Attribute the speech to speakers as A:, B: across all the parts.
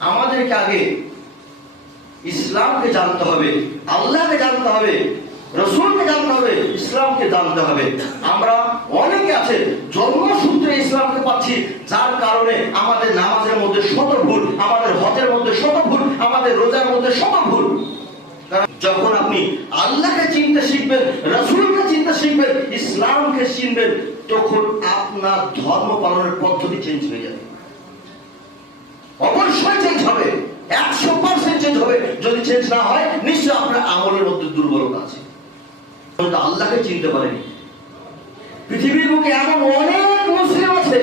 A: আমাদেরকে আগে ইসলামকে জানতে হবে, আল্লাহকে জানতে হবে, রসুলকে জানতে হবে, ইসলামকে জানতে হবে। আমরা অনেকে আছে, জন্মসূত্রে ইসলামকে পাচ্ছি, যার কারণে আমাদের নামাজের মধ্যে শত ভুল, আমাদের হজের মধ্যে শত ভুল, আমাদের রোজার মধ্যে শত ভুল। যখন আপনি আল্লাহকে চিনতে শিখবেন, রসুলকে চিনতে শিখবেন, ইসলামকে চিনবেন, তখন আপনার ধর্ম পালনের পদ্ধতি চেঞ্জ হয়ে যাবে। অবশ্যই চেঞ্জ হবে। একশো পার্সেন্ট চেঞ্জ হবে। যদি চেঞ্জ না হয় নিশ্চয় আপনার আমলের মধ্যে দুর্বলতা আছে। আল্লাহকে চিনতে পারেনি। পৃথিবীর বুকে এমন অনেক মুসলিম আছে,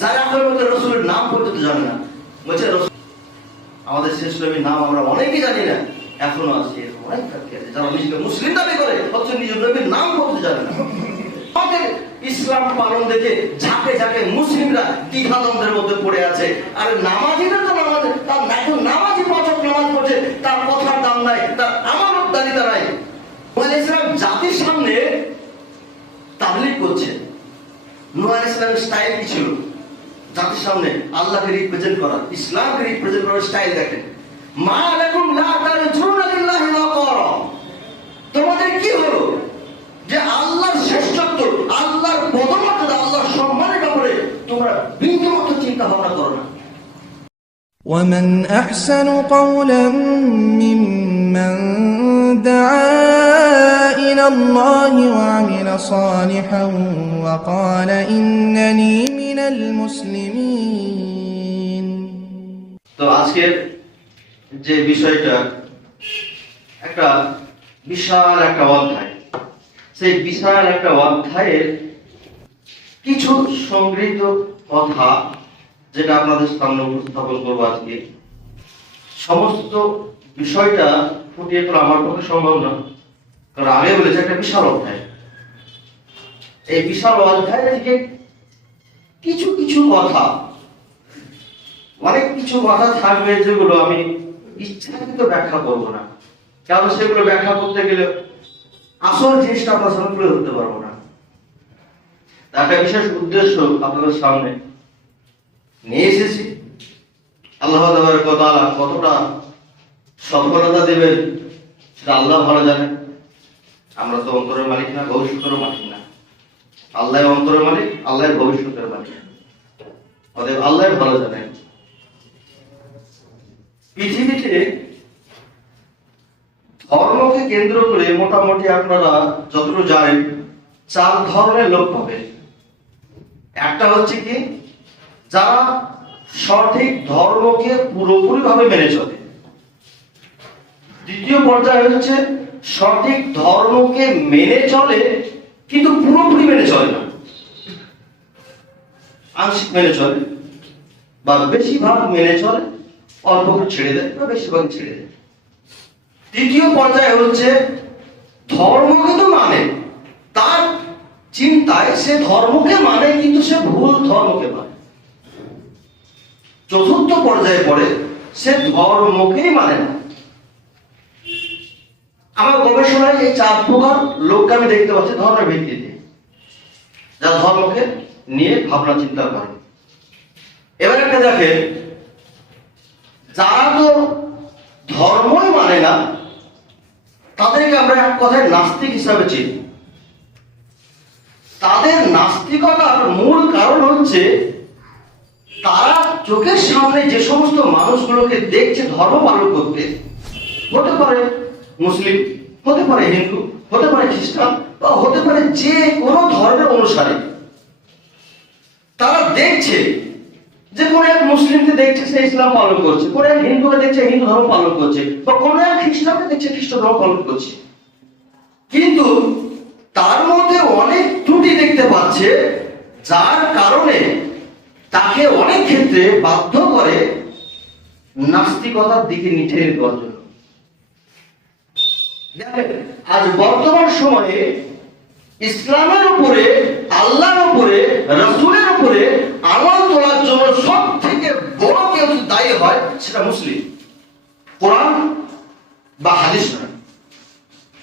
A: যারা আপনার মধ্যে রসুলের নাম পর্যন্ত জানে না। বলছে, রসুল, আমাদের শেষ নবীর নাম আমরা অনেকেই জানি না। এখনও আছে, অনেক যারা নিজেকে মুসলিম দাবি করে, অথচ নিজের নবীর নাম পড়তে জানে না। ইসলাম পালন দেখে ঝাঁকে ঝাঁকে মুসলিমরা দ্বিধাদ্বন্দ্বের মধ্যে পড়ে আছে। আর নামাজিরা তো নামাজ, তার এখন নামাজি পাচক নামাজ পড়ছে, তার কথার দাম নাই, তার আমানত দাঁড়িয়ে নাই। নোয়াল ইসলাম জাতির সামনে তাবলিগ করছে। নোয়াল ইসলামের স্টাইল কি ছিল? জাতির সামনে আল্লাহকে রিপ্রেজেন্ট করা, ইসলামকে রিপ্রেজেন্ট করার স্টাইল দেখেন। মা আলাইকুম লা তোমাদের কি হলো? যে শ্রেষ্ঠত্ব আল্লাহর পদমর্যাদা আল্লাহর সম্মানের ব্যাপারে তোমরা বিন্দু মতো চিন্তা ভাবনা করো না
B: ومن أحسن قولا ممن دعا إلى الله وعمل صالحا وقال إنني من المسلمين
A: তো আজকের যে বিষয়টা একটা বিশাল একটা অধ্যায় সেই বিশাল একটা অধ্যায়ের কিছু সংগৃহীত কথা যেটা আপনাদের সামনে উপস্থাপন করব আজকে। সমস্ত বিষয়টা ফুটিয়ে তোলা আমার পক্ষে সম্ভব না, কারণ আমি বলেছি একটা বিশাল অধ্যায়। এই বিশাল অধ্যায় থেকে কিছু কিছু কথা, অনেক কিছু কথা থাকবে যেগুলো আমি ইচ্ছাকৃত ব্যাখ্যা করব না। কারণ সেগুলো ব্যাখ্যা করতে গেলে আসল জিনিসটা আপনার সামনে তুলে ধরতে পারব না। একটা বিশেষ উদ্দেশ্য আপনাদের সামনে। নিয়ে এসেছি। আল্লাহ তাআলা কতটা সফলতা দেবেন সেটা আল্লাহ ভালো জানেন। আমরা তো অন্তরের মালিক না ভবিষ্যতের মালিক না। আল্লাহ অন্তরের মালিক আল্লাহ ভবিষ্যতের মালিক। অতএব আল্লাহ ভালো জানেন। পৃথিবীতে ধর্মকে কেন্দ্র করে মোটামুটি আপনারা যতটুকু জানেন, চার ধরনের লোক পাবেন একটা হচ্ছে কি, যারা সঠিক ধর্মকে পুরোপুরি ভাবে মেনে চলে। দ্বিতীয় পর্যায়ে হচ্ছে, সঠিক ধর্মকে মেনে চলে, কিন্তু পুরোপুরি মেনে চলে না। আংশিক মেনে চলে, বা বেশিরভাগ মেনে চলে, অল্প ছেড়ে দেয় বা বেশিরভাগ ছেড়ে দেয়। তৃতীয় পর্যায়ে হচ্ছে ধর্মকে তো মানে। তার চিন্তায় সে ধর্মকে মানে কিন্তু সে ভুল ধর্মকে মানে। চতুর্থ পর্যায়ে পড়ে, সে ধর্মকেই মানে না। আমার গবেষণায় এই চার প্রকার লোককে আমি দেখতে পাচ্ছি ধর্মের ভিত্তিতে যারা ধর্মকে নিয়ে ভাবনা চিন্তা করে। এবার একটা দেখেন, যারা তো ধর্মই মানে না তাদেরকে আমরা এক কথায় নাস্তিক হিসাবে চিনি। তাদের নাস্তিকতার মূল কারণ হচ্ছে তারা চোখের সামনে যে সমস্ত মানুষগুলোকে দেখছে, ধর্ম পালন করতে, হতে পারে মুসলিম, হতে পারে হিন্দু, হতে পারে খ্রিস্টান, বা হতে পারে যে কোনো ধর্মের অনুসারে। তারা দেখছে যে কোন এক মুসলিমকে দেখছে সে ইসলাম পালন করছে, কোন এক হিন্দুকে দেখছে হিন্দু ধর্ম পালন করছে, বা কোন এক খ্রিস্টানকে দেখছে খ্রিস্ট ধর্ম পালন করছে। কিন্তু তার মধ্যে অনেক ত্রুটি দেখতে পাচ্ছে, যার কারণে তাকে অনেক ক্ষেত্রে বাধ্য করে নাস্তিকতার দিকে নিঠে দেওয়ার জন্য আজ বর্তমান সময়ে ইসলামের উপরে, আল্লাহর উপরে, রসুলের উপরে আমল তোলার জন্য সব থেকে বড় কেউ দায়ী হয়, সেটা মুসলিম। কোরআন বা হাদিস নয়।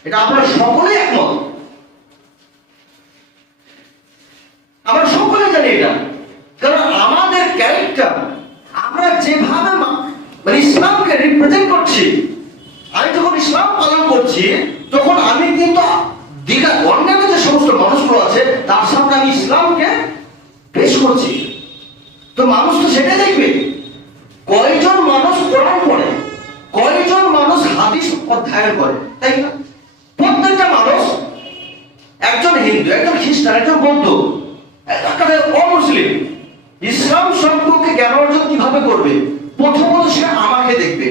A: এটা আমরা সকলে একমত। আমরা সকলে জানি এটা। কারণ আমাদের ক্যারেক্টার আমরা যেভাবে মানে ইসলামকে রিপ্রেজেন্ট করছি, আমি যখন ইসলাম পালন করছি, তখন আমি কিন্তু দিঘা অন্যান্য যে সমস্ত মানুষগুলো আছে, তার সামনে আমি ইসলামকে পেশ করছি। তো মানুষ তো সেটাই দেখবে। কয়জন মানুষ কোরআন পড়ে? কয়জন মানুষ হাদিস অধ্যয়ন করে? তাই না? প্রত্যেকটা মানুষ, একজন হিন্দু, একজন খ্রিস্টান, একজন বৌদ্ধ অমুসলিম, ইসলাম সম্পর্কে জ্ঞান অর্জন কীভাবে করবে? প্রথমত সে আমাকে দেখবে,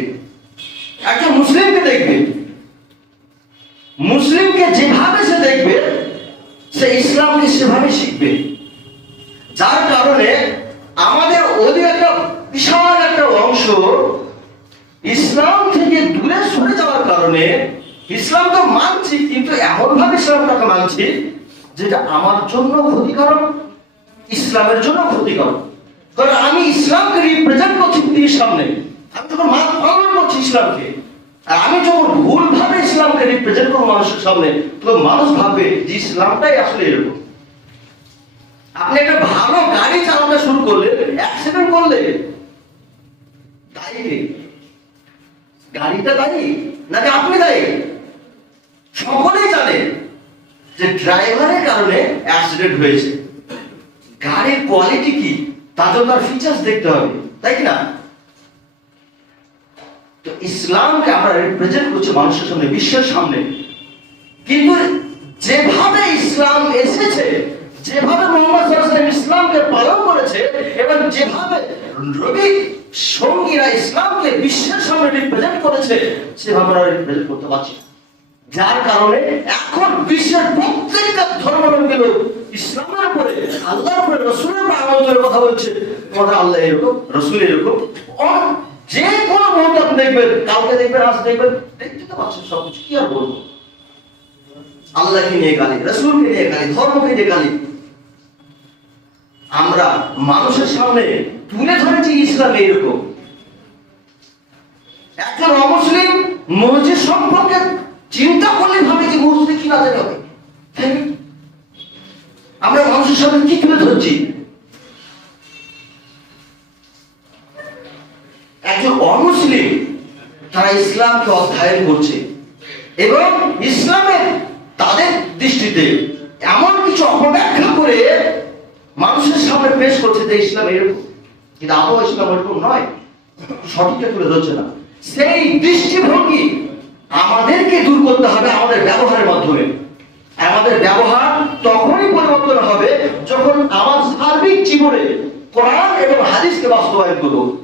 A: একজন মুসলিমকে দেখবে। মুসলিমকে যেভাবে সে দেখবে, সে ইসলামকে সেভাবে শিখবে। যার কারণে আমাদের ওদের একটা বিশাল একটা অংশ ইসলাম থেকে দূরে সরে যাওয়ার কারণে, ইসলাম তো মানছি, কিন্তু এমন ভাবে ইসলামটাকে মানছি যেটা আমার জন্য ক্ষতিকারক, ইসলামের জন্য ক্ষতিকারক। কারণ আমি ইসলামকে রিপ্রেজেন্ট করছি পৃথিবীর সামনে। আমি যখন মান পালন করছি ইসলামকে আমি যখন ভুল ভাবে ইসলামকে রিপ্রেজেন্ট করব মানুষের সামনে, তো মানুষ ভাববে যে ইসলামটাই আসলে এরকম। আপনি একটা ভালো গাড়ি চালাতে শুরু করলে অ্যাক্সিডেন্ট করলে, দায়ী? গাড়িটা দায়ী নাকি আপনি দায়ী? সকলেই জানে যে ড্রাইভারের কারণে অ্যাক্সিডেন্ট হয়েছে। গাড়ির কোয়ালিটি কি? তাদের তার ফিচার্স দেখতে হবে, তাই কি না? ইসলামকে আমরা রিপ্রেজেন্ট করছি মানুষের সামনে, বিশ্বের সামনে। কিন্তু যেভাবে ইসলাম এসেছে, যেভাবে মোহাম্মদ ইসলামকে পালন করেছে, এবং যেভাবে রবি সঙ্গীরা ইসলামকে বিশ্বের সামনে রিপ্রেজেন্ট করেছে, সেভাবে আমরা রিপ্রেজেন্ট করতে পারছি যার কারণে এখন বিশ্বের প্রত্যেকটা ধর্মাবলম্বী লোক ইসলামের উপরে, আল্লাহর উপরে, রসুলের উপরে আমল করে কথা বলছে। তোমাদের আল্লাহ এরকম, রসুল এরকম যে কোনো মুহূর্তে আপনি দেখবেন, কাউকে দেখবেন, আজ দেখবেন, দেখতে তো পাচ্ছেন সবকিছু, কি আর বলব? আল্লাহকে নিয়ে গালি, রসুলকে নিয়ে গালি, ধর্মকে নিয়ে গালি। আমরা মানুষের সামনে তুলে ধরেছি ইসলাম এইরকম। একজন অমুসলিম মসজিদ সম্পর্কে চিন্তা করলে ভাবে যে মসজিদে কি বাজারে হবে। না? আমরা মানুষের সামনে কি তুলে ধরছি একজন অমুসলিম তারা ইসলামকে অধ্যয়ন করছে। এবং ইসলামের তাদের দৃষ্টিতে এমন কিছু অপব্যাখ্যা করে মানুষের সামনে পেশ করছে যে ইসলাম এরকম। কিন্তু আবহাওয়া ইসলাম এরকম নয়। সঠিকটা তুলে ধরছে না। সেই দৃষ্টিভঙ্গি আমাদেরকে দূর করতে হবে আমাদের ব্যবহারের মাধ্যমে। আমাদের ব্যবহার তখনই পরিবর্তন হবে যখন আমার সার্বিক জীবনে কোরআন এবং হাদিসকে বাস্তবায়ন করব।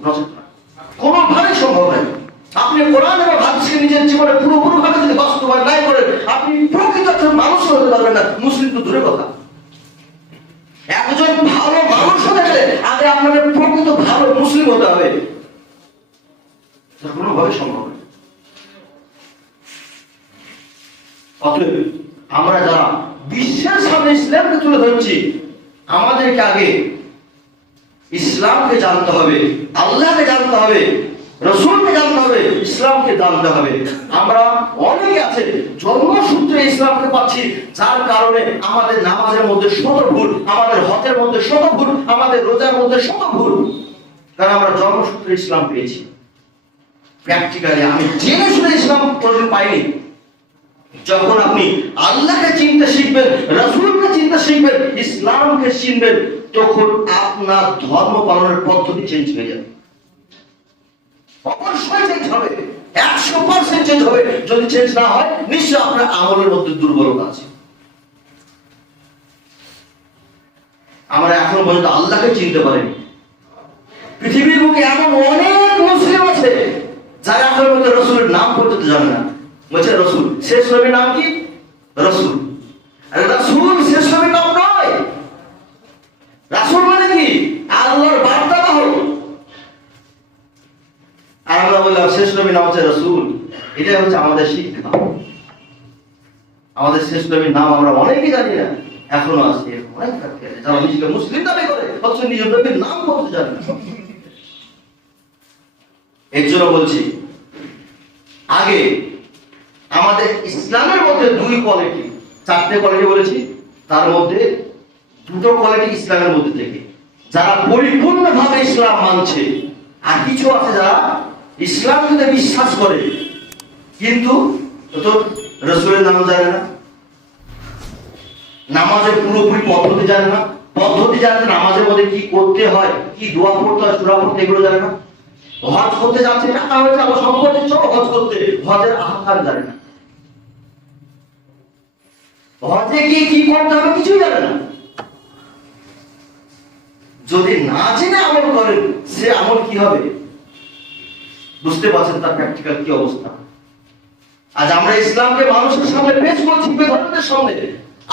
A: কোনোভাবে সম্ভব নয় আপনি কোরআন এবং হাদিসকে নিজের জীবনে পুরোপুরি ভাবে যদি বাস্তবায়ন নাই করেন, আপনি প্রকৃত একজন মানুষ হতে পারবেন না। মুসলিম তো দূরে কথা। একজন ভালো মানুষ হতে গেলে আগে আপনাদের প্রকৃত ভালো মুসলিম হতে হবে। কোনোভাবে সম্ভব নয়। অতএব আমরা যারা বিশ্বের সামনে ইসলামকে তুলে ধরছি, আমাদেরকে আগে ইসলামকে জানতে হবে, আল্লাহকে জানতে হবে রসুলকে জানতে হবে, ইসলামকে জানতে হবে। আমরা অনেকে আছে, জন্মসূত্রে ইসলামকে পাচ্ছি, যার কারণে আমাদের নামাজের মধ্যে শত ভুল, আমাদের হজের মধ্যে শত ভুল, আমাদের রোজার মধ্যে শত ভুল। কারণ আমরা জন্মসূত্রে ইসলাম পেয়েছি। প্র্যাকটিক্যালি আমি জেনে শুনে ইসলাম কোনোদিন পাইনি। যখন আপনি আল্লাহকে চিনতে শিখবেন, রসুলকে চিনতে শিখবেন, ইসলামকে চিনবেন, তখন আপনার ধর্ম পালনের পদ্ধতি চেঞ্জ হয়ে যাবে। অবশ্যই চেঞ্জ হবে। একশো পার্সেন্ট চেঞ্জ হবে। যদি চেঞ্জ না হয় নিশ্চয় আপনার আমলের মধ্যে দুর্বলতা আছে। আমরা এখন পর্যন্ত আল্লাহকে চিনতে পারিনি। পৃথিবীর বুকে এমন অনেক মুসলিম আছে, যারা রসুলের নাম পর্যন্ত জানে না। বলছে, রসুল, শেষ নবীর নাম কি? রসুল। রসুল শেষ নবীর নাম নয়। রাসুল মানে কি আল্লাহর বার্তা বাহক আর আমরা বললাম শেষ নবীর নাম হচ্ছে রসুল। এটাই হচ্ছে আমাদের শিক্ষা। আমাদের শেষ নবীর নাম আমরা অনেকেই জানি না। এখনও আছে যারা নিজেকে মুসলিম দাবি করে নিজের নবীর নাম বলতে এর জন্য বলছি, আগে আমাদের ইসলামের মধ্যে দুই কোয়ালিটি চারটে কোয়ালিটি বলেছি, তার মধ্যে দুটো কোয়ালিটি ইসলামের মধ্যে থেকে। যারা পরিপূর্ণভাবে ইসলাম মানছে, আর কিছু আছে যারা ইসলাম যদি বিশ্বাস করে, কিন্তু তো রসুলের নাম জানে না, নামাজের পুরোপুরি পদ্ধতি জানে না, পদ্ধতি জানে না নামাজের মধ্যে কি করতে হয়, কি দোয়া পড়তে হয়, সুরা পড়তে এগুলো জানে না। হজ করতে যাচ্ছে টাকা হয়েছে আবার সম্পত্তি? চলো হজ করতে, হজের আহ্বান জানে না। হজে গিয়ে কি করতে হবে কিছুই জানে না। যদি না জেনে আমল করেন সে আমল কি হবে? বুঝতে পারছেন তার প্র্যাকটিক্যাল কি অবস্থা। আজ আমরা ইসলামকে মানুষের সামনে পেশ করছি বেদরদের সামনে।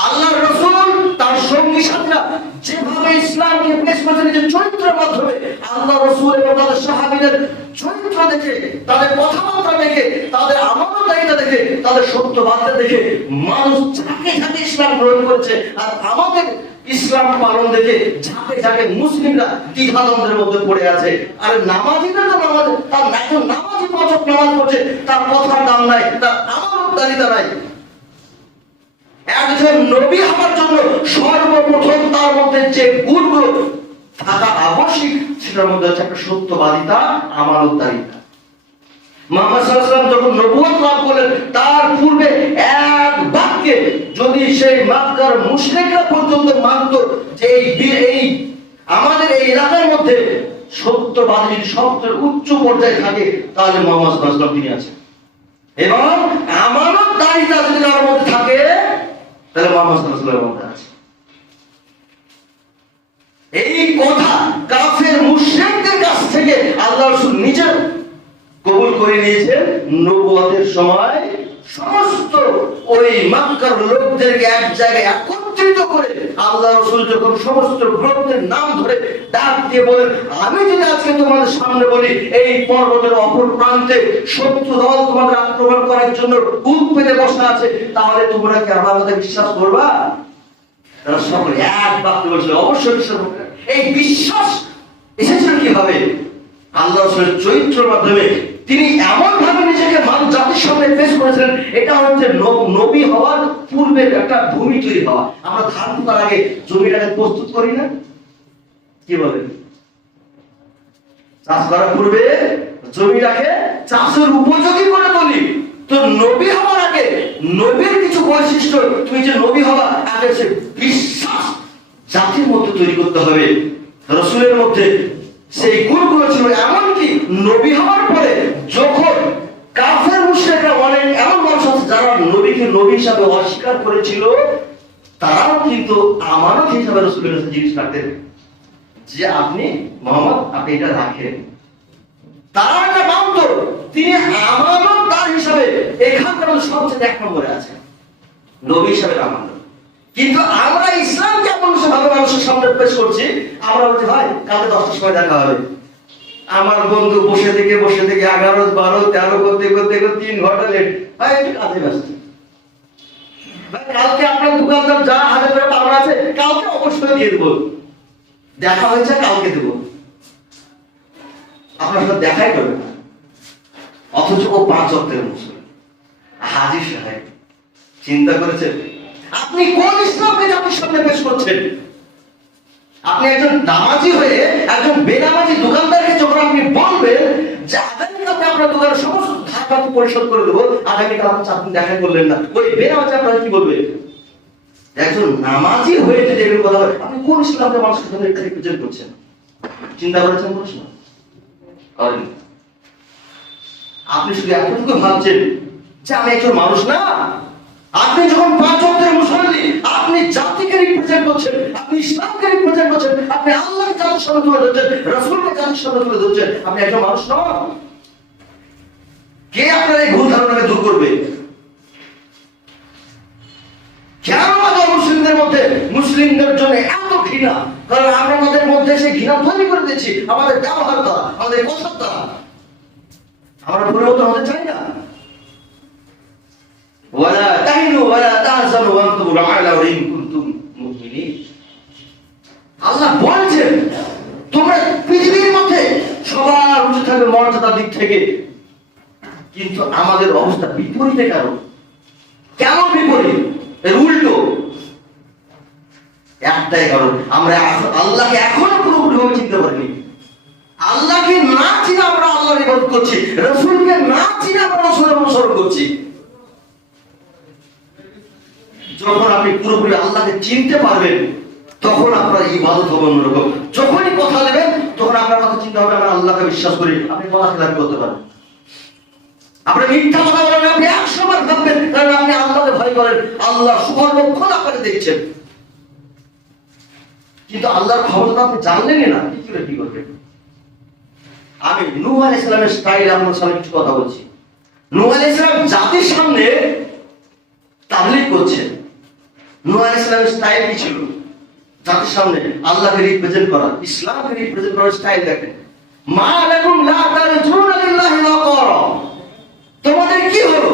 A: আল্লাহ রসুল তার সঙ্গী সাথীরা যেভাবে ইসলামকে পেশ করছে নিজের চরিত্রের মাধ্যমে আল্লাহ রসুল এবং তাদের সাহাবীদের চরিত্র দেখে, তাদের কথাবার্তা দেখে, তাদের আমানতাইতা দেখে, তাদের সত্যবাদটা দেখে মানুষ ঝাঁকে ঝাঁকে ইসলাম গ্রহণ করেছে, আর আমাদের ইসলাম পালন দেখে ঝাঁকে ঝাঁকে মুসলিমরা দ্বিধাদ্বন্দ্বের মধ্যে পড়ে আছে। আর নামাজিরা তো নামাজ, তার এখন নামাজি পাঁচক নামাজ পড়ছে, তার কথার দাম নাই, তার আমানতদারিতা নাই। একজন নবী হওয়ার জন্য সর্বপ্রথম তার মধ্যে যে গুণগুলো থাকা আবশ্যিক, সেটার মধ্যে হচ্ছে একটা সত্যবাদিতা আমানতদারিতা মোহাম্মদ সাল্লাল্লাহু আলাইহি যখন নবুয়ত লাভ করলেন, তার পূর্বে এক বাক্যে যদি সেই মক্কার মুশরিকরা পর্যন্ত মানত যে এই আমাদের এই এলাকার মধ্যে সত্যবাদী সবচেয়ে উচ্চ পর্যায়ে থাকে, তাহলে মোহাম্মদ সাল্লাল্লাহু তিনি আছেন। এবং আমানতদারিতা যদি তার মধ্যে থাকে, তাহলে মোহাম্মদ সাল্লাল্লাহু আলাইহি আছে। এই কথা কাফের মুশরিকদের কাছ থেকে আল্লাহ রাসূল নিজে কবুল করে নিয়েছেন নবুয়তের সময়। সমস্ত ওই মক্কার লোকদেরকে এক জায়গায় একত্রিত করে আল্লাহ রাসূল যখন সমস্ত গ্রন্থের নাম ধরে ডাক দিয়ে বলেন, আমি যদি আজকে তোমাদের সামনে বলি, এই পর্বতের অপর প্রান্তে শত্রু দল তোমাদের আক্রমণ করার জন্য বুক পেতে বসা আছে, তাহলে তোমরা কি আমার কথা বিশ্বাস করবা? তারা সকলে এক বাক্য বলছিল, অবশ্যই বিশ্বাস এই বিশ্বাস এসেছিল কীভাবে? আল্লাহ রসুলের চরিত্রের মাধ্যমে তিনি এমন ভাবে নিজেকে মান জাতির সামনে পেশ করেছিলেন, এটা হচ্ছে নবী হওয়ার পূর্বের একটা ভূমি তৈরি হওয়া। আমরা ধান পোতার আগে জমিটাকে প্রস্তুত করি না? কি বলেন? চাষ করার পূর্বে জমিটাকে চাষের উপযোগী করে তুলি। তো নবী হওয়ার আগে নবীর কিছু বৈশিষ্ট্য, তুমি যে নবী হওয়া আগে সে বিশ্বাস জাতির মধ্যে তৈরি করতে হবে। রসুলের মধ্যে সেই গুণগুলো ছিল, এমনকি নবী হওয়ার কাফের মুশরিকরা অনেক এমন মানুষ আছে যারা নবীকে নবী হিসাবে অস্বীকার করেছিল, তারাও কিন্তু আমানত হিসাবে রসুলের কাছে জিনিস রাখতেন যে আপনি মোহাম্মদ, আপনি এটা রাখেন। তারা এটা মানত। তিনি আমানত তার হিসাবে এখানকার সবচেয়ে এক নম্বরে আছেন। নবী হিসাবে কিন্তু আমরা ইসলাম কেমন ভাবে মানুষের সামনে পেশ করছি, আমরা বলছি, ভাই, কালকে দশটার সময় দেখা হবে। আমার বন্ধু বসে থেকে বসে থেকে এগারো, বারো, তেরো করতে করতে তিন ঘণ্টা লেট ভাই, একটু কাজে ব্যস্ত। কালকে আপনার দোকানদার যা হাজার করে পাওনা আছে, কালকে অবশ্যই দিয়ে দেবো। দেখা হয়েছে, কালকে দেবো। আপনার সাথে দেখাই করবে অথচ ও পাঁচ অক্টের মুসলিম হাজির সাহেব, চিন্তা করেছেন? আপনি কোন ইসলামকে জাতির সামনে পেশ করছেন? আপনি একজন নামাজি হয়ে একজন বেনামাজি দোকানদারকে যখন আপনি বলবেন যে আপনার দোকানের সমস্ত পরিশোধ করে দেবো, আগামীকাল আপনি দেখা করলেন না। ওই বেনামাজি কি বলবে? একজন নামাজি হয়ে যদি এরকম কথা বলে, আপনি কোন ইসলামকে মানুষের সামনে রিপ্রেজেন্ট করছেন? চিন্তা করেছেন প্রশ্ন করেন আপনি শুধু এতটুকু ভাবছেন যে আমি একজন মানুষ না আপনি যখন পাঁচ অক্টের মুসল্লি আপনি জাতিকে রিপ্রেজেন্ট করছেন, আপনি ইসলামকে রিপ্রেজেন্ট করছেন, আপনি আল্লাহকে জাতির সামনে তুলে ধরছেন, রসুলকে জাতির সামনে তুলে ধরছেন, আপনি একজন মানুষ নন। কে আপনার এই ভুল ধারণাকে দূর করবে? কেন আমাদের মুসলিমদের মধ্যে, মুসলিমদের জন্য এত ঘৃণা? কারণ আমরা আমাদের মধ্যে সেই ঘৃণা তৈরি করে দিচ্ছি আমাদের ব্যবহার দ্বারা আমাদের কথার দ্বারা আমরা পরিবর্তন হতে চাই না। ولا تهنوا ولا تحزنوا وانتم الاعلى وان كنتم مؤمنين আল্লাহ বলছেন তোমরা পৃথিবীর মধ্যে সবার উঁচু থাকবে মর্যাদার দিক থেকে কিন্তু আমাদের অবস্থা বিপরীতে কারণ কেমন বিপরীত এর উল্টো একটাই কারণ আমরা আল্লাহকে এখনো পুরোপুরি ভাবে চিনতে পারিনি আল্লাহকে না চিনে আমরা আল্লাহর ইবাদত করছি রসুলকে না চিনে আমরা রসুলের অনুসরণ করছি যখন আপনি পুরোপুরি আল্লাহকে চিনতে পারবেন, তখন আপনার ইবাদত হবে অন্যরকম। যখনই কথা নেবেন তখন আপনার কথা চিন্তা হবে, আমরা আল্লাহকে বিশ্বাস করি। আপনি খেলাপি করতে পারেন। আপনি মিথ্যা কথা বলেন আপনি একশো বার ভাববেন, কারণ আপনি আল্লাহকে ভয় করেন। আল্লাহ সুবর্ণক্ষণ আপনাকে দেখছেন। কিন্তু আল্লাহর ক্ষমতা আপনি জানলেনই না কি করে কি করবেন? আমি নূহ আলাইহিস সালামের স্টাইল সামনে কিছু কথা বলছি। নূহ আলাইহিস সালাম জাতির সামনে তাবলীগ করছেন নূহ আলাইহিস সালামের স্টাইল কি ছিল? জাতির সামনে আল্লাহকে রিপ্রেজেন্ট করা, ইসলামকে রিপ্রেজেন্ট করার স্টাইল দেখেন। মা লাকুম লা তারজুনা লিল্লাহি ওয়াকারা। তোমাদের কি হলো?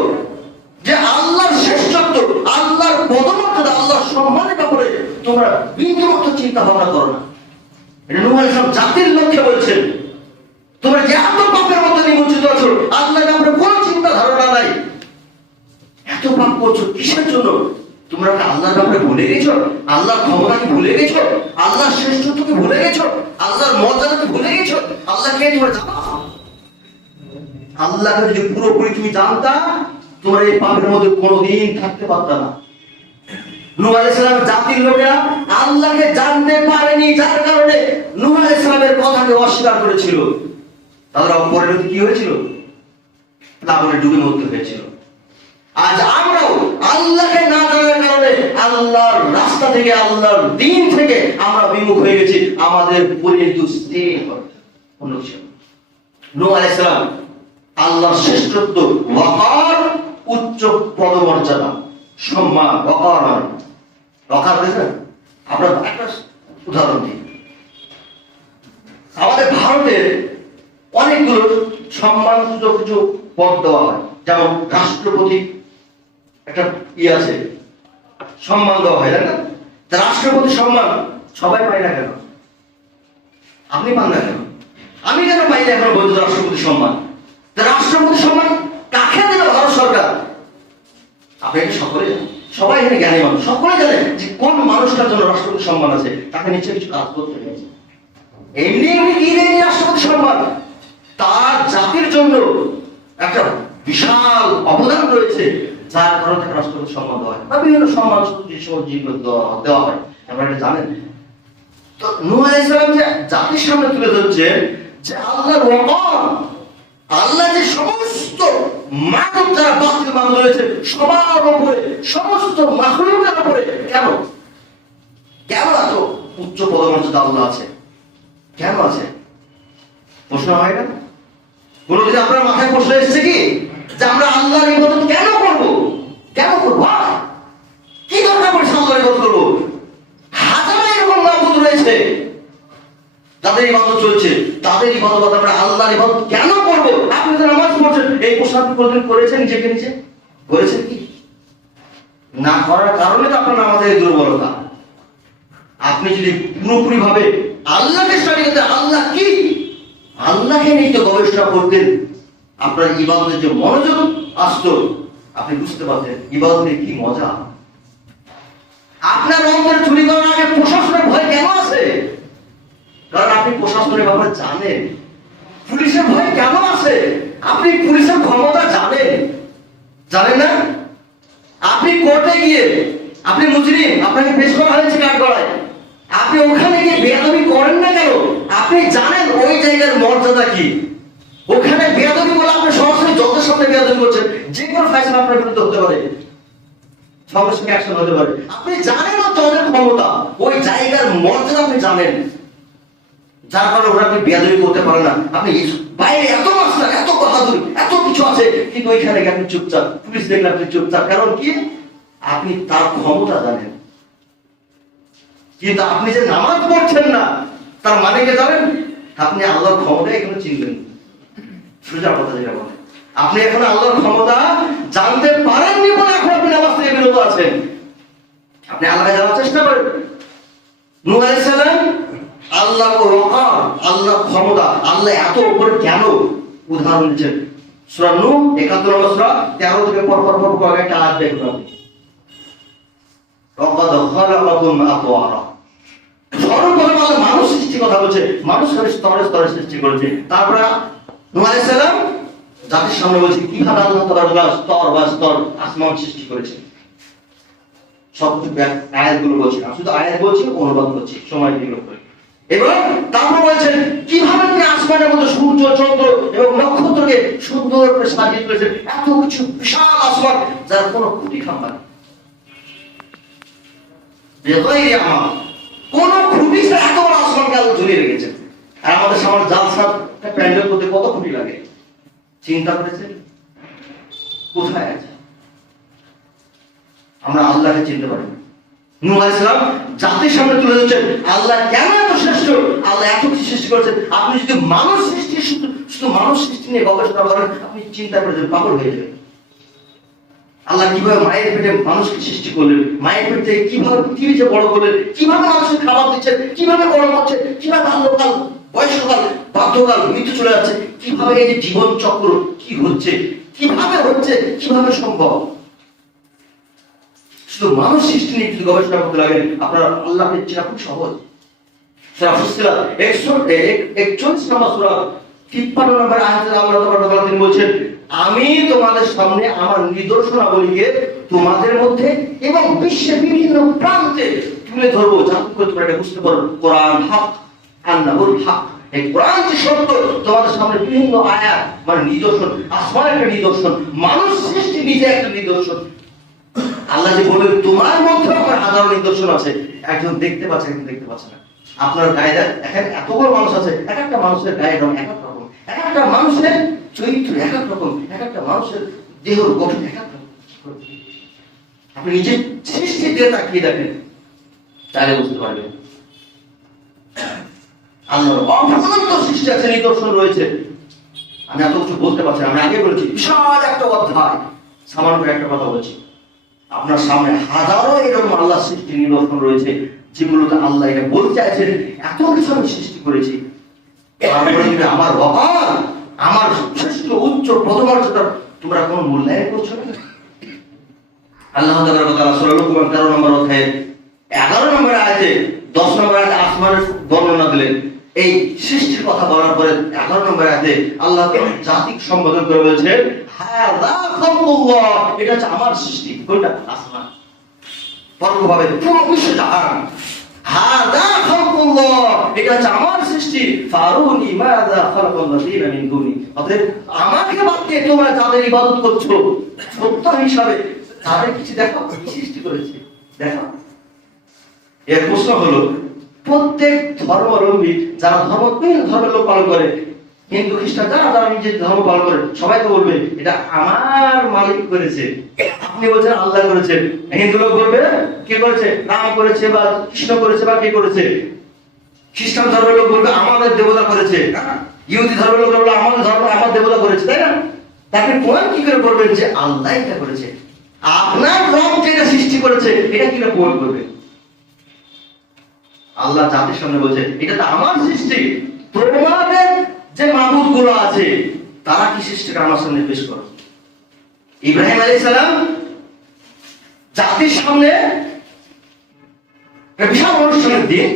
A: যে আল্লাহর শ্রেষ্ঠত্ব, আল্লাহর পদমর্যাদা, আল্লাহর সম্মানের ব্যাপারে তোমরা বিন্দুমাত্র চিন্তা ভাবনা করো না। নূহ আলাইহিস জাতির লক্ষ্যে বলছেন। তোমরা যে এত পাপের মধ্যে নিমজ্জিত আছো, আল্লাহর ব্যাপারে কোনো চিন্তা ধারণা নাই। এত পাপ করছ কিসের জন্য? তোমরা কি আল্লাহর ব্যাপারে ভুলে গেছো? আল্লাহর ক্ষমতাকে ভুলে গেছো? আল্লাহর শ্রেষ্ঠত্বকে ভুলে গেছো? আল্লাহর মর্যাদাকে ভুলে গেছো? আল্লাহকে তোমরা জানো? আল্লাহকে যদি পুরোপুরি তুমি জানতা, তোমার এই পাপের মধ্যে কোনোদিন থাকতে পারত না। নূহ আলাইহিস জাতির লোকেরা আল্লাহকে জানতে পারেনি, যার কারণে নূহ আলাইহিস কথাকে অস্বীকার করেছিল। তাদের পরিণতি কি হয়েছিল? প্লাবনে ডুবে মরতে হয়েছিল। আজ আমরাও আল্লাহকে না জানার কারণে আল্লাহর রাস্তা থেকে, আল্লাহর দিন থেকে আমরা বিমুখ হয়ে গেছি। আমাদের পরিণতি স্থির আল্লাহর শ্রেষ্ঠত্ব, ওয়াকার, উচ্চ পদমর্যাদা, সম্মান, ওয়াকার ওয়াকার বুঝলেন আমরা একটা উদাহরণ দিই। আমাদের ভারতের অনেকগুলো সম্মানসূচক কিছু পদ দেওয়া হয়। যেমন রাষ্ট্রপতি একটা ই আছে। সম্মান দেওয়া হয় না? রাষ্ট্রপতি সম্মান সবাই পায় না কেন? আপনি পান না কেন? আমি কেন পাই না এখন বৈধ রাষ্ট্রপতি সম্মান? রাষ্ট্রপতি সম্মান কাকে দেবে ভারত সরকার? আপনি সকলে জানেন। সবাই এখানে জ্ঞানী মানুষ। সকলে জানেন যে কোন মানুষটার জন্য রাষ্ট্রপতি সম্মান আছে, তাকে নিশ্চয়ই কিছু কাজ করতে হয়েছে। এমনি এমনি দিয়ে দেয়নি রাষ্ট্রপতি সম্মান? তার জাতির জন্য একটা বিশাল অবদান রয়েছে। যার কারণে তাকে রাষ্ট্রপতি সম্মান দেওয়া হয়। বা বিভিন্ন সম্মান যে যেগুলো দেওয়া হয় আপনারা এটা জানেন। তো নূহ আলাইহিস সালাম যে জাতির সামনে তুলে ধরছে যে আল্লাহর ওয়াকার, আল্লাহ যে সমস্ত মানব যারা বাতিল মানব রয়েছে, সবার উপরে, সমস্ত মাখলুকের উপরে কেন? কেন এত উচ্চ পদমর্যাদা আল্লাহ আছে? কেন আছে? প্রশ্ন হয় না? কোনোদিন আপনার মাথায় প্রশ্ন এসেছে কি? যে আমরা আল্লাহর ইবাদত কেন কেন করব? কি দরকার পড়েছে আল্লাহর ইবাদত করব? হাজার এরকম মাহবুদ রয়েছে। তাদের ইবাদত চলছে, তাদের ইবাদত আমরা আল্লাহর ইবাদত কেন করব? আপনি তো নামাজ পড়ছেন, এই প্রশ্ন আপনি করেছেন নিজেকে নিজে? করেছেন কি? না করার কারণে তো আপনার নামাজের দুর্বলতা। আপনি যদি পুরোপুরি ভাবে আল্লাহকে স্টাডি করতে, আল্লাহ কি? আল্লাহকে নিয়ে গবেষণা করতেন, আপনার ইবাদতের যে মনোযোগ আসতো আপনি বুঝতে পারতেন ইবাদতের কি মজা? আপনার অন্তরে চুরি করার আগে প্রশাসনের ভয় কেন আছে? কারণ আপনি প্রশাসনের ব্যাপারে জানেন। পুলিশের ভয় কেন আছে? আপনি পুলিশের ক্ষমতা জানেন। জানেন না? আপনি কোর্টে গিয়ে, আপনি মুজরিম, আপনাকে পেশ করা হয়েছে কাঠগড়ায় আপনি ওখানে গিয়ে বেয়াদবি করেন না কেন? আপনি জানেন ওই জায়গার মর্যাদা কি? ওখানে বেয়াদবি বলে আপনি সরাসরি যতের সামনে বেয়াদবি করছেন, যে কোনো ফ্যাশন আপনার বিরুদ্ধে হতে পারে। সঙ্গে সঙ্গে অ্যাকশন হতে পারে। আপনি জানেন না জনের ক্ষমতা, ওই জায়গার মর্যাদা আপনি জানেন। যার কারণে ওরা আপনি বেয়াদবি করতে পারেন না। আপনি বাইরে এত মাস্টার, এত বাহাদুর, এত কিছু আছে, কিন্তু ওইখানে গিয়ে আপনি চুপচাপ, পুলিশ দেখলে আপনি চুপচাপ। কারণ কি? আপনি তার ক্ষমতা জানেন। কিন্তু আপনি যে নামাজ পড়ছেন না, তার মানে কি জানেন? আপনি আল্লাহর ক্ষমতা এখনও চিনবেন। সোজা কথা আপনি এখন আল্লাহর ক্ষমতা জানতে পারেননি বলে এখন আপনি নামাজ থেকে বিরত আছেন। আপনি আল্লাহ চেষ্টা করেন। নূর আলাইসালাম আল্লাহ রকা আল্লাহ ক্ষমতা, আল্লাহ এত কেন উদাহরণ দিচ্ছেন? একাত্তর তেরো থেকে পর পর পর কয়েক একটা সর্বপ্রথম আল্লাহ মানুষ সৃষ্টি কথা বলছে, মানুষ স্তরে স্তরে সৃষ্টি করেছে। তারপরে আলাইহিস জাতির সামনে বলছে, কীভাবে আল্লাহ তাআলা স্তর বা স্তর আসমান সৃষ্টি করেছে সব আয়াতগুলো বলছি না, শুধু আয়াত বলছি, অনুবাদ করছি সময় দিল করে। এবং তারপর বলছেন, কীভাবে তিনি আসমানের মধ্যে সূর্য, চন্দ্র এবং নক্ষত্রকে সুন্দর করে সাজিয়ে তুলেছেন? এত কিছু বিশাল আসমান যার কোনো খুঁটি খাম্বা নেই। কোন খুঁটি এত বড় আসমানকে আল্লাহ ঝুলিয়ে রেখেছেন। আর আমাদের সামনে জালসার প্যান্ডেল করতে কত খুঁটি লাগে? চিন্তা করেছেন কোথায় আছে? আমরা আল্লাহকে চিনতে পারি জাতির সামনে তুলে ধরছেন, আল্লাহ কেন এত শ্রেষ্ঠ? আল্লাহ এত কিছু সৃষ্টি করেছেন। আপনি যদি মানুষ সৃষ্টি, শুধু শুধু মানুষ সৃষ্টি নিয়ে গবেষণা করেন, আপনি চিন্তা পাগল হয়ে যাবেন। আল্লাহ কীভাবে মায়ের পেটে মানুষকে সৃষ্টি করলেন? মায়ের পেট থেকে কীভাবে পৃথিবীতে বড় করলেন? কীভাবে মানুষের খাবার দিচ্ছেন? কীভাবে বড় করছেন কীভাবে বাল্যকাল বাধ্যকাল মৃত্যু চলে যাচ্ছে। কীভাবে এই যে জীবন চক্র, কি হচ্ছে? কীভাবে হচ্ছে? কীভাবে সম্ভব? শুধু মানুষ সৃষ্টি নিয়ে গবেষণা করতে লাগেন, আপনার আল্লাহকে চেনা খুব সহজ। সূরা ফুসসিলাত 41 নম্বর সূরা 53 নম্বর আয়াতে আল্লাহ তাআলা তিনি বলছেন, আমি তোমাদের সামনে আমার নিদর্শনাবলীকে তোমাদের মধ্যে এবং বিশ্বের বিভিন্ন প্রান্তে তুলে ধরবো। যাতে করে তোমরা এটা বুঝতে পারো। কোরআন, হক আন্নাহুল হক। এই কোরআন যে সত্য তোমাদের সামনে বিভিন্ন আয়াত মানে নিদর্শন আসমান একটা নিদর্শন, মানুষ সৃষ্টি নিজে একটা নিদর্শন। আল্লাহ যে বলবেন তোমার মধ্যে আমার হাজারো নিদর্শন আছে। একজন দেখতে পাচ্ছে, একজন দেখতে পাচ্ছে না। আপনার গায়ে এখানে এতগুলো মানুষ আছে, এক একটা মানুষের গায়ের রং এক এক রকম, এক একটা মানুষের চরিত্র এক এক রকম, এক একটা মানুষের দেহ গঠন এক এক রকম। আপনি নিজে সৃষ্টি দিয়ে তাকিয়ে দেখেন? তাহলে বুঝতে পারবেন। আছে, নিদর্শন রয়েছে। আমি এত কিছু বলতে পারছি আমি আগে বলেছি, বিশাল একটা অধ্যায়। সামান্য একটা কথা আপনার সামনে হাজারো এরকম আল্লাহ নিদর্শন রয়েছে আল্লাহ এটা বলতে চাইছেন, এত কিছু আমি সৃষ্টি করেছি। আমার ভগবান আমার শ্রেষ্ঠ, উচ্চ পদমর্যাদা তোমরা কোনো মূল্যায়ন করছ না? আল্লাহ তাআলার কথা সূরা লুকমান 13 নম্বর অধ্যায়ে 11 নম্বর আয়াতে 10 নম্বর আয়াতে আসমানের বর্ণনা দিলেন। এই সৃষ্টির কথা বলার পরে 11 নম্বর আয়াতে আল্লাহ জাতিক সম্বোধন করে বলেছেন এটা হচ্ছে আমার সৃষ্টি। কোনটা? আসমান। পরোক্ষভাবে পুরো বিশ্ব জাহান। হাযা খালকুল্লাহ এটা হচ্ছে আমার সৃষ্টি। ফারুনি মাযা খালাকাল্লাযীনা মিন দুনি অতএব আমাকে বাদ দিয়ে তোমরা যাদের ইবাদত করছ সত্য হিসাবে তাদের কিছু দেখো। সৃষ্টি করেছে। দেখো। এর প্রশ্ন হলো, প্রত্যেক ধর্মাবলম্বী যারা ধর্ম ধর্মের লোক পালন করে, হিন্দু, খ্রিস্টান, যারা যারা নিজের ধর্ম পালন করে, সবাই তো বলবে, এটা আমার মালিক করেছে। আপনি বলছেন, আল্লাহ করেছেন হিন্দু লোক বলবে, কে করেছে? রাম করেছে বা কৃষ্ণ করেছে বা কে করেছে? খ্রিস্টান ধর্মের লোক বলবে, আমাদের দেবতা করেছে? ইহুদি ধর্মের লোক বলবে, আমাদের ধর্ম আমার দেবতা করেছে। তাই না? তাকে প্রমাণ কি করে করবেন যে, আল্লাহ এটা করেছে। আপনার রব যেটা সৃষ্টি করেছে, এটা কি করে প্রমাণ করবে? আল্লাহ জাতির সামনে বলছে, এটা তো আমার সৃষ্টি। তোমাদের যে মাবুদগুলো আছে, তারা কি সৃষ্টিকে আমার সামনে পেশ করো? ইব্রাহিম আলাইহিস সালাম জাতির সামনে বিশাল অনুষ্ঠানের দিন,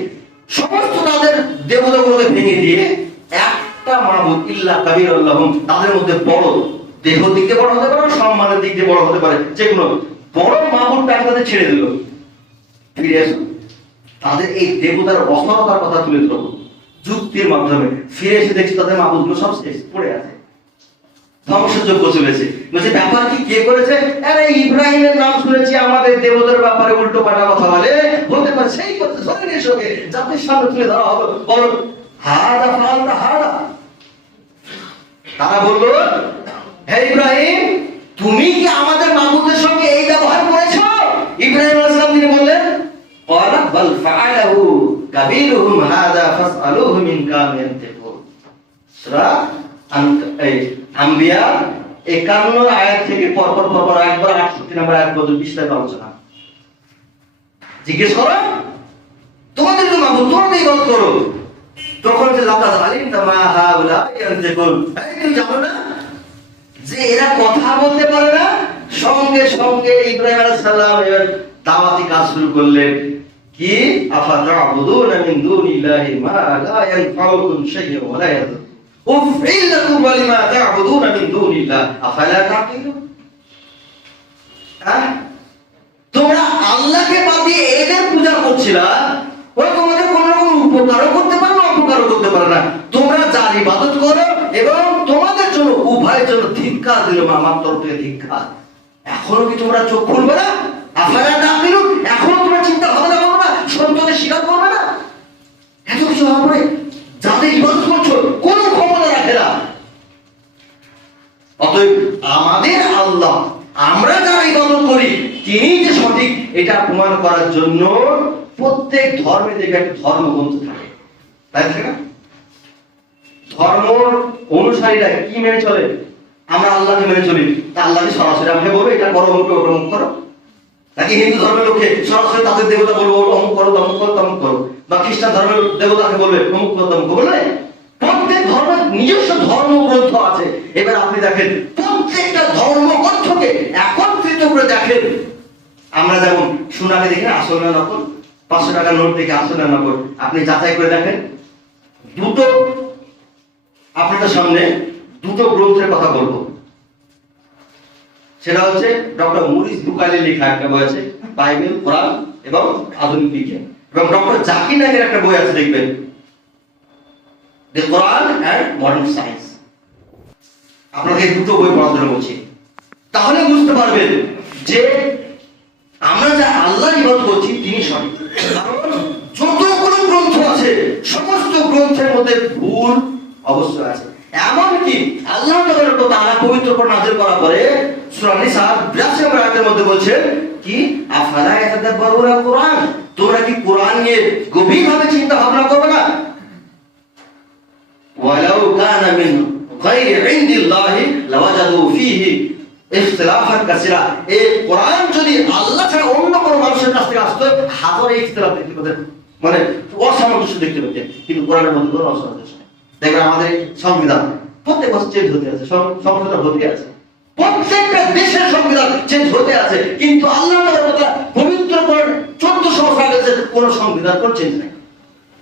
A: সমস্ত তাদের দেবতাগুলোকে ভেঙে দিয়ে একটা মাহবুব ইল্লা কাবির আল্লাহম তাদের মধ্যে বড় দেহ দিক দিয়ে বড় হতে পারে, সম্মানের দিক দিয়ে বড় হতে পারে যে কোনো বড় মাহবুবটাকে তাদের ছেড়ে দিল। ফিরে এসো তাদের এই দেবতার অসহতার কথা তুলে ধরবো যুক্তির মাধ্যমে ফিরে এসে দেখছি তাদের মাহবুবগুলো সব পড়ে আছে। চলেছে। বলছে, ব্যাপার কি? কে করেছে? আরে, ইব্রাহিমের নাম শুনেছি। আমাদের দেবতার ব্যাপারে উল্টো পাল্টা কথা বলে। বলতে পারে সেই নিয়ে জাতির সামনে তুলে ধরা হবে। ফালদা হাদা তারা বলল, হে ইব্রাহিম, তুমি কি আমাদের মাহবুবের সঙ্গে এই ব্যবহার করেছ? ইব্রাহিম আলাইহিস সালাম তিনি বললেন বাল ফাআলাহু কাবীরুহুম হাযা ফাসআলুহু মিন কাম ইয়ান্তিকুন। সূরা এই আম্বিয়া 51 আয়াত থেকে পরপর পরপর একবার 68 নম্বর আয়াত পর্যন্ত বিস্তারিত আলোচনা। জিজ্ঞেস করো, তোমাদের তো মাবুদ তোমাদের ইবাদত করো। তখন যে লাকাদ আলিম, তামা হাউলা ইয়ান্তিকুন। এই তুমি জানো না যে এরা কথা বলতে পারে না। সঙ্গে সঙ্গে ইব্রাহিম আলাইহিস সালাম এবার দাওয়াতি কাজ শুরু করলেন। আফালা হ্যাঁ? উপকারও করতে অপকারও করতে পারে না। তোমরা যার ইবাদত করো এবং তোমাদের জন্য, উভয়ের জন্য ধিক্কার দিল আমার তরফ থেকে এখনও কি তোমরা চোখ খুলবে না? দিলুন এখনও তোমরা চিন্তা ভাবনা সত্যকে স্বীকার করবে না? এত কিছু হওয়ার পরে যাদের ইবাদত করছ, কোনো ক্ষমতা রাখে না। অতএব আমাদের আল্লাহ, আমরা যারা ইবাদত করি, তিনি যে সঠিক, এটা প্রমাণ করার জন্য প্রত্যেক ধর্মে দেখবে একটা ধর্মগ্রন্থ থাকে। তাই থাকে না? ধর্ম অনুসারীরা কি মেনে চলে? আমরা আল্লাহকে মেনে চলি। তা আল্লাহকে সরাসরি আমাকে বলবে, এটা করো অমুক করো। নাকি হিন্দু ধর্মের লোকে সরাসরি তাদের দেবতা বলব অমুক করো, তমুক করো তমুক করো। বা খ্রিস্টান ধর্মের দেবতাকে বলবে, অমুক করো, তমুক করো। প্রত্যেক ধর্মের নিজস্ব ধর্মগ্রন্থ আছে। এবার আপনি দেখেন, প্রত্যেকটা ধর্মগ্রন্থকে একত্রিত করে দেখেন। আমরা যেমন সোনাকে দেখি আসল না নকল, পাঁচশো টাকা নোট দেখে আসল না নকল। আপনি যাচাই করে দেখেন, দুটো আপনাদের সামনে দুটো গ্রন্থের কথা বলব। সেটা হচ্ছে ডক্টর মুরিস বুকালি লেখা একটা বই আছে, বাইবেল, কোরআন এবং আধুনিক বিজ্ঞান। এবং ডক্টর জাকির নাইকের একটা বই আছে, দেখবেন। The Quran and modern science আপনাকে দুটো বই তাহলে বুঝতে পারবেন যে আমরা যা আল্লাহ ইবাদত করছি, তিনি সঠিক। কারণ যতগুলো গ্রন্থ আছে, সমস্ত গ্রন্থের মধ্যে ভুল অবশ্যই আছে। এমনকি আল্লাহ তাআলা পবিত্র নাযিল করার পরে সূরা নিসা 82 নম্বর আয়াতের মধ্যে বলছেন, কি? আফালা ইয়াতাদাব্বারুনা কোরআন যদি অন্য কোনো মানুষের কাছ থেকে আসতো দেখতে মানে দেখতে কিন্তু আমাদের সংবিধান প্রত্যেক বছর চেঞ্জ হতে আছে সং- সংশোধন হতে আছে প্রত্যেকটা দেশের সংবিধান চেঞ্জ হতে আছে, কিন্তু আল্লাহ পবিত্র চোদ্দশো বছর আগে কোন কোনো সংবিধান কোন চেঞ্জ নাই।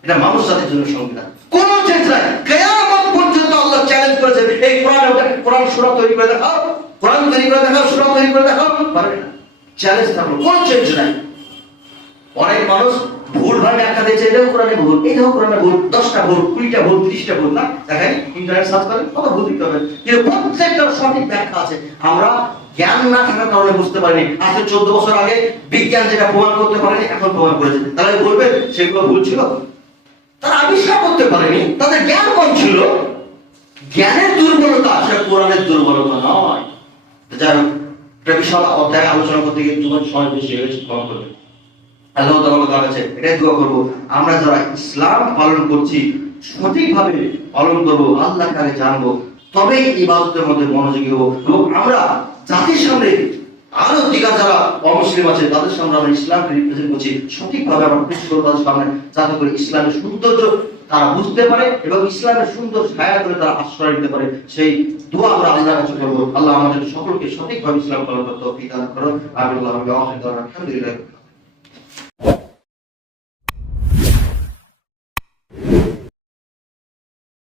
A: এটা মানুষ জাতির জন্য সংবিধান। কোন চেঞ্জ নাই। কেয়ামত পর্যন্ত আল্লাহ চ্যালেঞ্জ করেছেন এই কোরআন কোরআন সুরা তৈরি করে দেখাও, কোরআন তৈরি করে দেখাও, সুরা তৈরি করে দেখাও পারবে না। চ্যালেঞ্জ থাকল, কোন চেঞ্জ নাই। অনেক মানুষ ভুল ভাবে একা দিয়েছে, এটাও কোরআনে ভুল, এটাও কোরআনে ভুল, দশটা ভুল, কুড়িটা ভুল, ত্রিশটা ভুল, না? দেখেন ইন্টারনেট সার্চ করেন, কত ভুল দিতে হবে কিন্তু প্রত্যেকটার সঠিক ব্যাখ্যা আছে, আমরা জ্ঞান না থাকার কারণে বুঝতে পারিনি। আজকে চোদ্দ বছর আগে বিজ্ঞান যেটা প্রমাণ করতে পারেনি, এখন প্রমাণ করেছে। তাহলে বলবেন, সেগুলো ভুল ছিল? তারা আবিষ্কার করতে পারেনি, তাদের জ্ঞান কম ছিল। জ্ঞানের দুর্বলতা সেটা কোরআনের দুর্বলতা নয়। যাই হোক, একটা বিশাল অধ্যায় আলোচনা করতে গিয়ে তোমার সময় বেশি হয়ে গেছে ক্ষমা করবে আল্লাহ তাআলা কাছে, এটাই দোয়া করব, আমরা যারা ইসলাম পালন করছি, সঠিকভাবে পালন করব তবেই ইবাদতের মধ্যে মনোযোগী হব এবং আমরা জাতির সামনে আরও যারা অমুসলিম আছে, তাদের সামনে আমরা ইসলামকে রিপ্রেজেন্ট করছি, সঠিকভাবে আমরা পেশ তাদের সামনে যাতে করে ইসলামের সৌন্দর্য তারা বুঝতে পারে এবং ইসলামের সুন্দর ছায়া করে তারা আশ্রয় নিতে পারে। সেই দোয়া আমরা আল্লাহর কাছে করব। আল্লাহ আমাদের সকলকে সঠিকভাবে ইসলাম পালন করতে করো আল্লাহ আলহামদুলিল্লাহ।